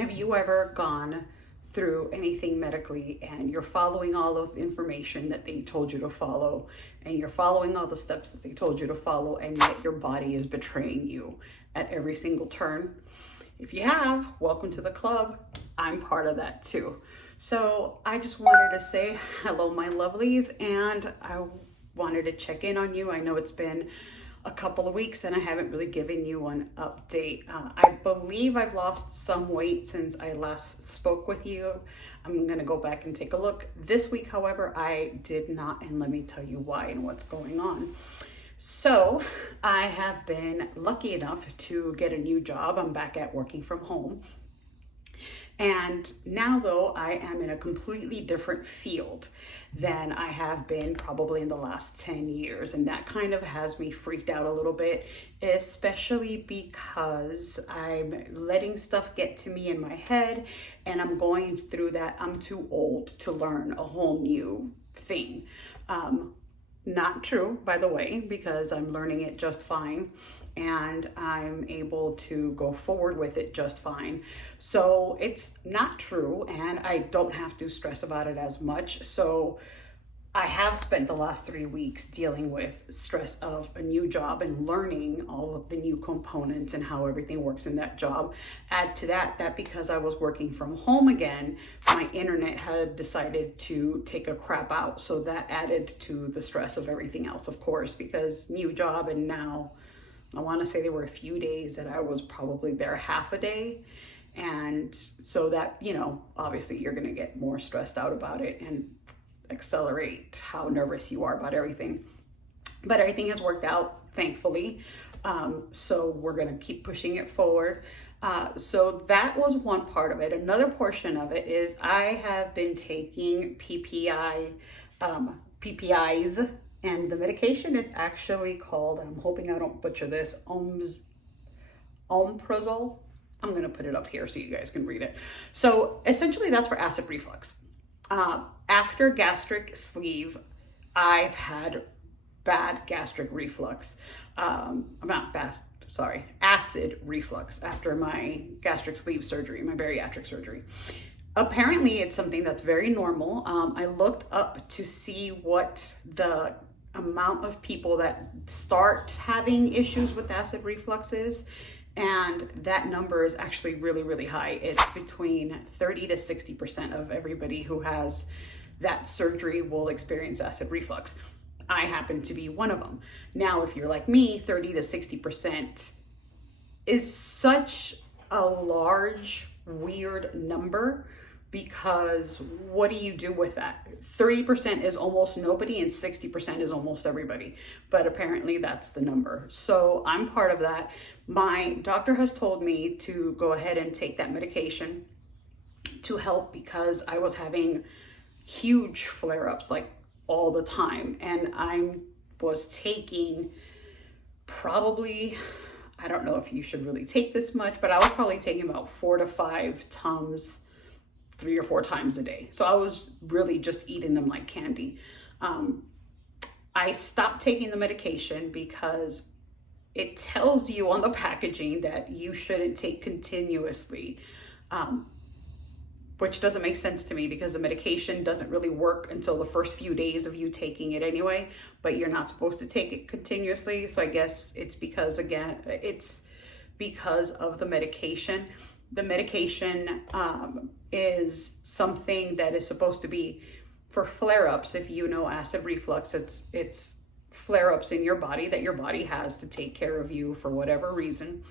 Have you ever gone through anything medically and you're following all of the information that they told you to follow, and you're following all the steps that they told you to follow, and yet your body is betraying you at every single turn? If you have, welcome to the club. I'm part of that too. So I just wanted to say hello, my lovelies, and I wanted to check in on you. I know it's been a couple of weeks and I haven't really given you an update. I believe I've lost some weight since I last spoke with you. I'm gonna go back and take a look. This week, however, I did not, and let me tell you why and what's going on. So I have been lucky enough to get a new job. I'm back at working from home. And now, though, I am in a completely different field than I have been probably in the last 10 years. And that kind of has me freaked out a little bit, especially because I'm letting stuff get to me in my head and I'm going through that. I'm too old to learn a whole new thing. Not true, by the way, because I'm learning it just fine and I'm able to go forward with it just fine. So it's not true, and I don't have to stress about it as much. So I have spent the last 3 weeks dealing with stress of a new job and learning all of the new components and how everything works in that job. Add to that because I was working from home again, my internet had decided to take a crap out. So that added to the stress of everything else, of course, because new job, and now I want to say there were a few days that I was probably there half a day. And so that, obviously you're going to get more stressed out about it and accelerate how nervous you are about everything. But everything has worked out, thankfully. So we're going to keep pushing it forward. So that was one part of it. Another portion of it is I have been taking PPIs, and the medication is actually called, I'm hoping I don't butcher this, omeprazole. I'm going to put it up here so you guys can read it. So essentially that's for acid reflux. After gastric sleeve, I've had bad gastric reflux. Acid reflux after my gastric sleeve surgery, my bariatric surgery. Apparently it's something that's very normal. I looked up to see what the amount of people that start having issues with acid reflux is, and that number is actually really, really high. It's between 30 to 60% of everybody who has that surgery will experience acid reflux. I happen to be one of them. Now, if you're like me, 30 to 60% is such a large, weird number, because what do you do with that? 30% is almost nobody and 60% is almost everybody. But apparently that's the number. So I'm part of that. My doctor has told me to go ahead and take that medication to help, because I was having huge flare-ups like all the time. And I was taking probably, I don't know if you should really take this much, but I was probably taking about 4 to 5 Tums 3 or 4 times a day. So I was really just eating them like candy. I stopped taking the medication because it tells you on the packaging that you shouldn't take continuously, which doesn't make sense to me, because the medication doesn't really work until the first few days of you taking it anyway, but you're not supposed to take it continuously. So I guess it's because, again, it's because of the medication. The medication is something that is supposed to be for flare-ups. If you know acid reflux, it's flare-ups in your body that your body has to take care of you for whatever reason.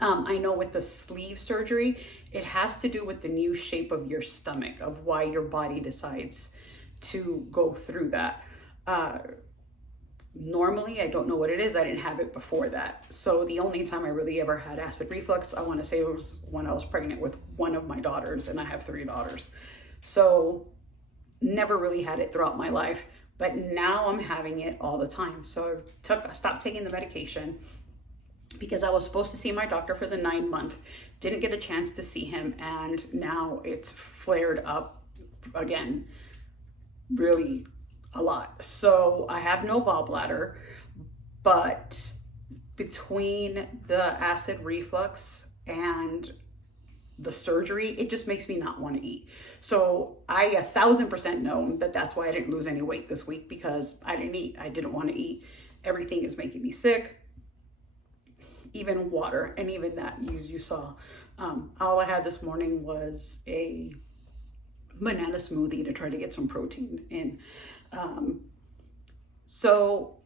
I know with the sleeve surgery, it has to do with the new shape of your stomach, of why your body decides to go through that. Normally, I don't know what it is. I didn't have it before that. So the only time I really ever had acid reflux, I want to say, it was when I was pregnant with one of my daughters, and I have 3 daughters. So never really had it throughout my life, but now I'm having it all the time. So I stopped taking the medication because I was supposed to see my doctor for the 9 month, didn't get a chance to see him, and now it's flared up again, really a lot. So I have no gallbladder, but between the acid reflux and the surgery, it just makes me not want to eat. So I 1,000% know that that's why I didn't lose any weight this week, because I didn't eat. I didn't want to eat. Everything is making me sick, even water. And even that, as you saw, all I had this morning was a banana smoothie to try to get some protein in. So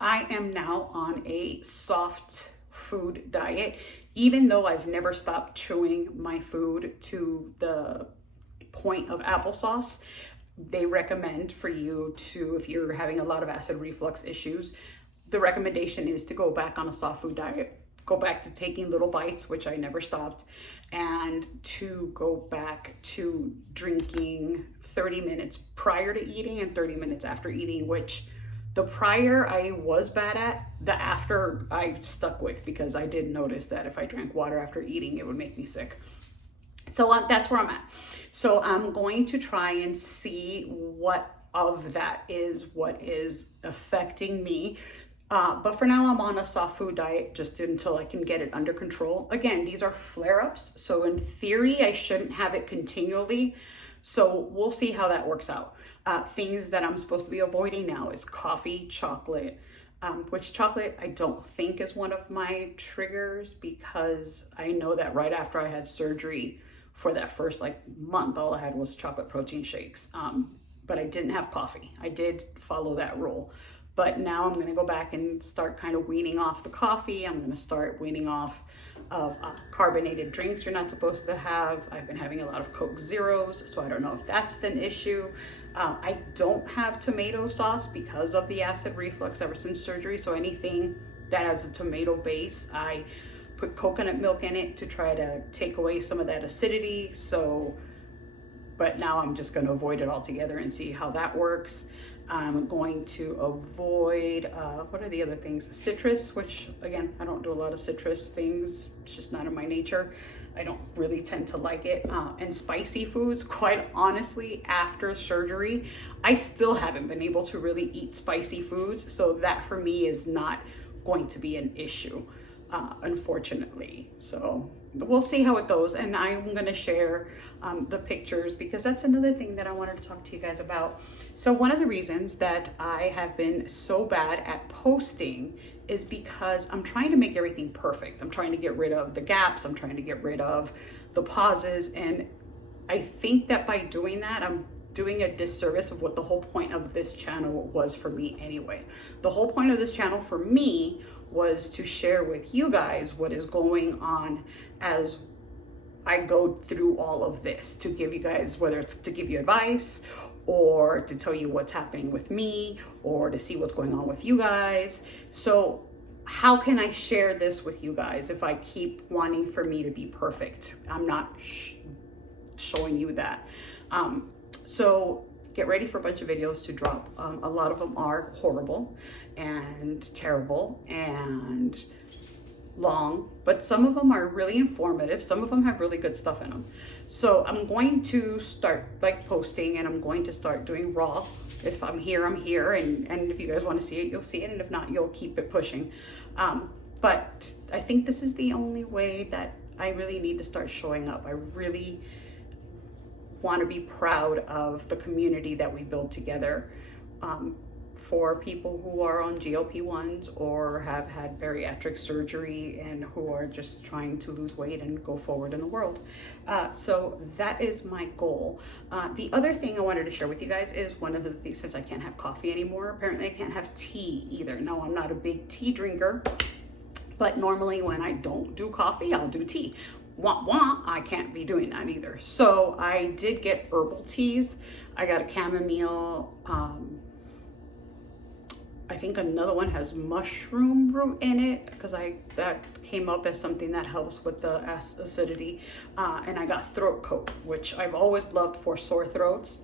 I am now on a soft food diet, even though I've never stopped chewing my food to the point of applesauce. They recommend for you to, if you're having a lot of acid reflux issues, the recommendation is to go back on a soft food diet, go back to taking little bites, which I never stopped, and to go back to drinking 30 minutes prior to eating and 30 minutes after eating, which the prior I was bad at, the after I stuck with, because I did notice that if I drank water after eating, it would make me sick. So that's where I'm at. So I'm going to try and see what of that is what is affecting me. But for now, I'm on a soft food diet just until I can get it under control. Again, these are flare-ups. So in theory, I shouldn't have it continually. So we'll see how that works out. Things that I'm supposed to be avoiding now is coffee, chocolate, which chocolate I don't think is one of my triggers, because I know that right after I had surgery for that first month, all I had was chocolate protein shakes. But I didn't have coffee. I did follow that rule. But now I'm going to go back and start kind of weaning off the coffee. I'm going to start weaning off of carbonated drinks you're not supposed to have. I've been having a lot of Coke Zeros, so I don't know if that's an issue. I don't have tomato sauce because of the acid reflux ever since surgery. So anything that has a tomato base, I put coconut milk in it to try to take away some of that acidity. But now I'm just going to avoid it altogether and see how that works. I'm going to avoid, what are the other things? Citrus, which again, I don't do a lot of citrus things. It's just not in my nature. I don't really tend to like it. And spicy foods, quite honestly, after surgery, I still haven't been able to really eat spicy foods. So that for me is not going to be an issue, unfortunately. So we'll see how it goes. And I'm going to share the pictures, because that's another thing that I wanted to talk to you guys about. So one of the reasons that I have been so bad at posting is because I'm trying to make everything perfect. I'm trying to get rid of the gaps. I'm trying to get rid of the pauses. And I think that by doing that, I'm doing a disservice of what the whole point of this channel was for me anyway. The whole point of this channel for me was to share with you guys what is going on as I go through all of this, to give you guys, whether it's to give you advice or to tell you what's happening with me, or to see what's going on with you guys. So how can I share this with you guys if I keep wanting for me to be perfect? I'm not showing you that. So get ready for a bunch of videos to drop. A lot of them are horrible and terrible and long, but some of them are really informative. Some of them have really good stuff in them. So I'm going to start posting, and I'm going to start doing raw. If I'm here, I'm here. And if you guys want to see it, you'll see it. And if not, you'll keep it pushing. But I think this is the only way that I really need to start showing up. I really want to be proud of the community that we build together, for people who are on GLP-1s or have had bariatric surgery and who are just trying to lose weight and go forward in the world. So that is my goal. The other thing I wanted to share with you guys is one of the things, since I can't have coffee anymore, apparently I can't have tea either. No, I'm not a big tea drinker, but normally when I don't do coffee, I'll do tea. I can't be doing that either. So I did get herbal teas. I got a chamomile, I think another one has mushroom root in it, because that came up as something that helps with the acidity. And I got throat coat, which I've always loved for sore throats.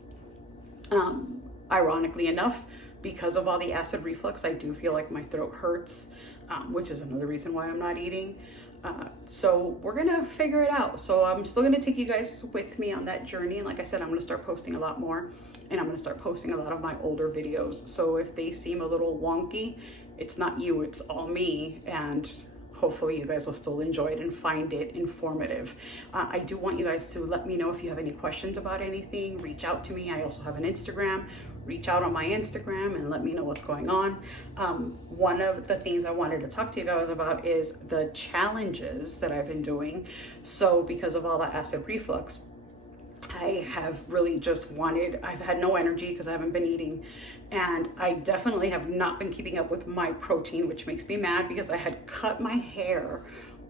Ironically enough, because of all the acid reflux, I do feel like my throat hurts, which is another reason why I'm not eating. So we're gonna figure it out. So I'm still gonna take you guys with me on that journey. And like I said, I'm gonna start posting a lot more, and I'm gonna start posting a lot of my older videos. So if they seem a little wonky, it's not you, it's all me. And hopefully you guys will still enjoy it and find it informative. I do want you guys to let me know if you have any questions about anything. Reach out to me. I also have an Instagram. Reach out on my Instagram and let me know what's going on. One of the things I wanted to talk to you guys about is the challenges that I've been doing. So because of all the acid reflux, I have really just I've had no energy because I haven't been eating, and I definitely have not been keeping up with my protein, which makes me mad because I had cut my hair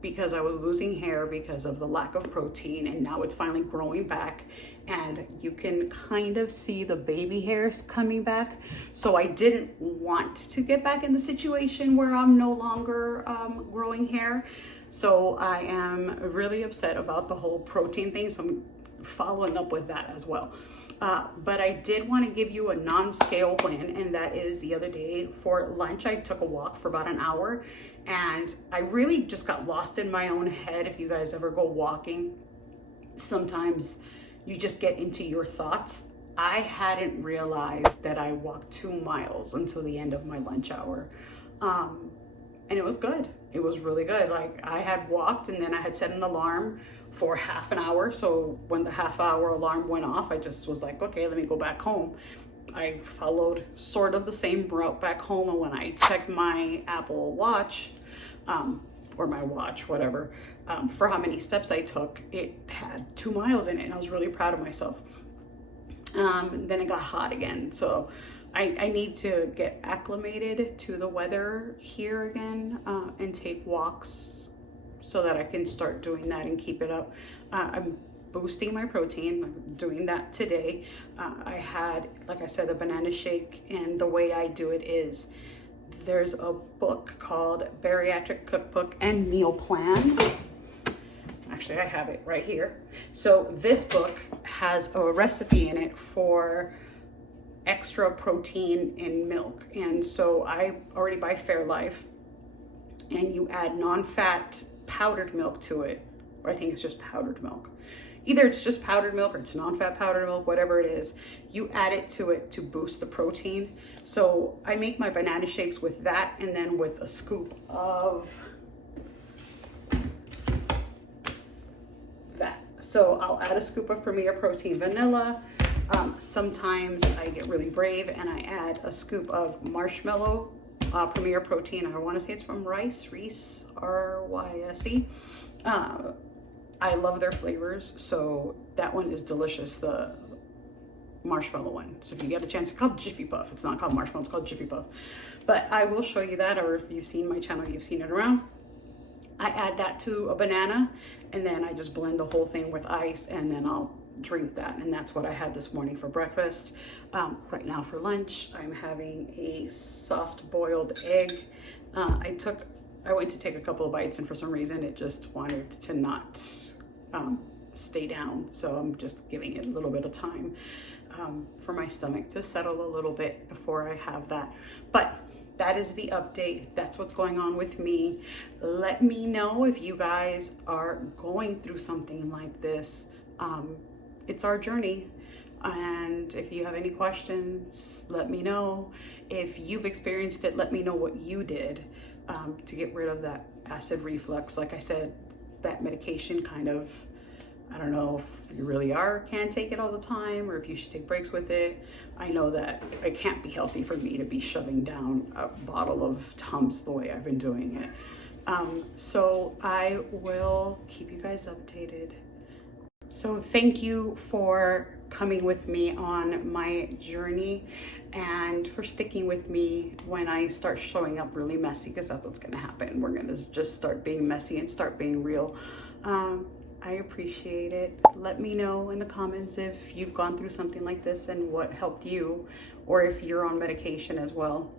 because I was losing hair because of the lack of protein, and now it's finally growing back and you can kind of see the baby hairs coming back. So I didn't want to get back in the situation where I'm no longer growing hair. So I am really upset about the whole protein thing. So I'm following up with that as well. But I did want to give you a non-scale plan, and that is the other day for lunch, I took a walk for about an hour, and I really just got lost in my own head. If you guys ever go walking, sometimes you just get into your thoughts. I hadn't realized that I walked 2 miles until the end of my lunch hour. And it was good. It was really good. Like, I had walked and then I had set an alarm for half an hour. So when the half-hour alarm went off, I just was like, okay, let me go back home. I followed sort of the same route back home. And when I checked my Apple Watch, or my watch, whatever, for how many steps I took, it had 2 miles in it. And I was really proud of myself. And then it got hot again. So I need to get acclimated to the weather here again, and take walks so that I can start doing that and keep it up. I'm boosting my protein. I'm doing that today. I had, like I said, a banana shake, and the way I do it is there's a book called Bariatric Cookbook and Meal Plan. Actually, I have it right here. So this book has a recipe in it for extra protein in milk. And so I already buy Fairlife, and you add non-fat powdered milk to it, or I think it's just powdered milk. Either it's just powdered milk or it's non-fat powdered milk, whatever it is, you add it to boost the protein. So I make my banana shakes with that, and then with a scoop of that. So I'll add a scoop of Premier Protein Vanilla. Sometimes I get really brave and I add a scoop of marshmallow Premier Protein. I want to say it's from Reese, R-Y-S-E. I love their flavors, so that one is delicious, the marshmallow one. So if you get a chance, it's called Jiffy Puff. It's not called marshmallow, it's called Jiffy Puff. But I will show you that, or if you've seen my channel, you've seen it around. I add that to a banana, and then I just blend the whole thing with ice, and then I'll drink that. And that's what I had this morning for breakfast. Right now for lunch, I'm having a soft boiled egg. I went to take a couple of bites, and for some reason it just wanted to not stay down. So I'm just giving it a little bit of time for my stomach to settle a little bit before I have that. But that is the update. That's what's going on with me. Let me know if you guys are going through something like this. It's our journey. And if you have any questions, let me know. If you've experienced it, let me know what you did to get rid of that acid reflux. Like I said, that medication kind of, I don't know if you really can take it all the time, or if you should take breaks with it. I know that it can't be healthy for me to be shoving down a bottle of Tums the way I've been doing it. So I will keep you guys updated. So thank you for coming with me on my journey and for sticking with me when I start showing up really messy, because that's what's going to happen. We're going to just start being messy and start being real. I appreciate it. Let me know in the comments if you've gone through something like this and what helped you, or if you're on medication as well.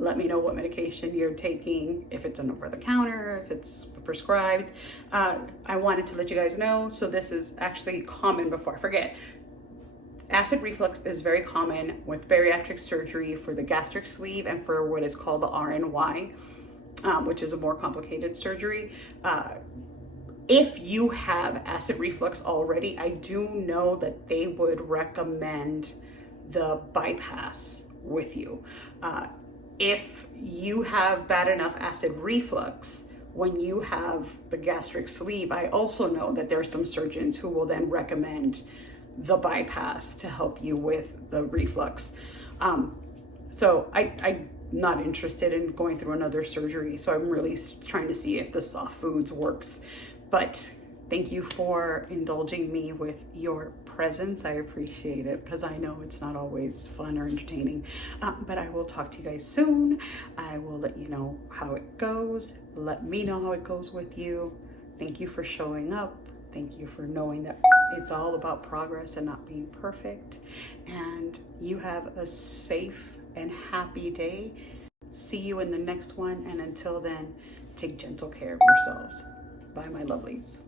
Let me know what medication you're taking, if it's an over-the-counter, if it's prescribed. I wanted to let you guys know. So this is actually common, before I forget. Acid reflux is very common with bariatric surgery for the gastric sleeve and for what is called the RNY, which is a more complicated surgery. If you have acid reflux already, I do know that they would recommend the bypass with you. if you have bad enough acid reflux, when you have the gastric sleeve, I also know that there are some surgeons who will then recommend the bypass to help you with the reflux. So I'm not interested in going through another surgery. So I'm really trying to see if the soft foods works. But thank you for indulging me with your presence. I appreciate it, because I know it's not always fun or entertaining. But I will talk to you guys soon. I will let you know how it goes. Let me know how it goes with you. Thank you for showing up. Thank you for knowing that it's all about progress and not being perfect. And you have a safe and happy day. See you in the next one. And until then, take gentle care of yourselves. Bye, my lovelies.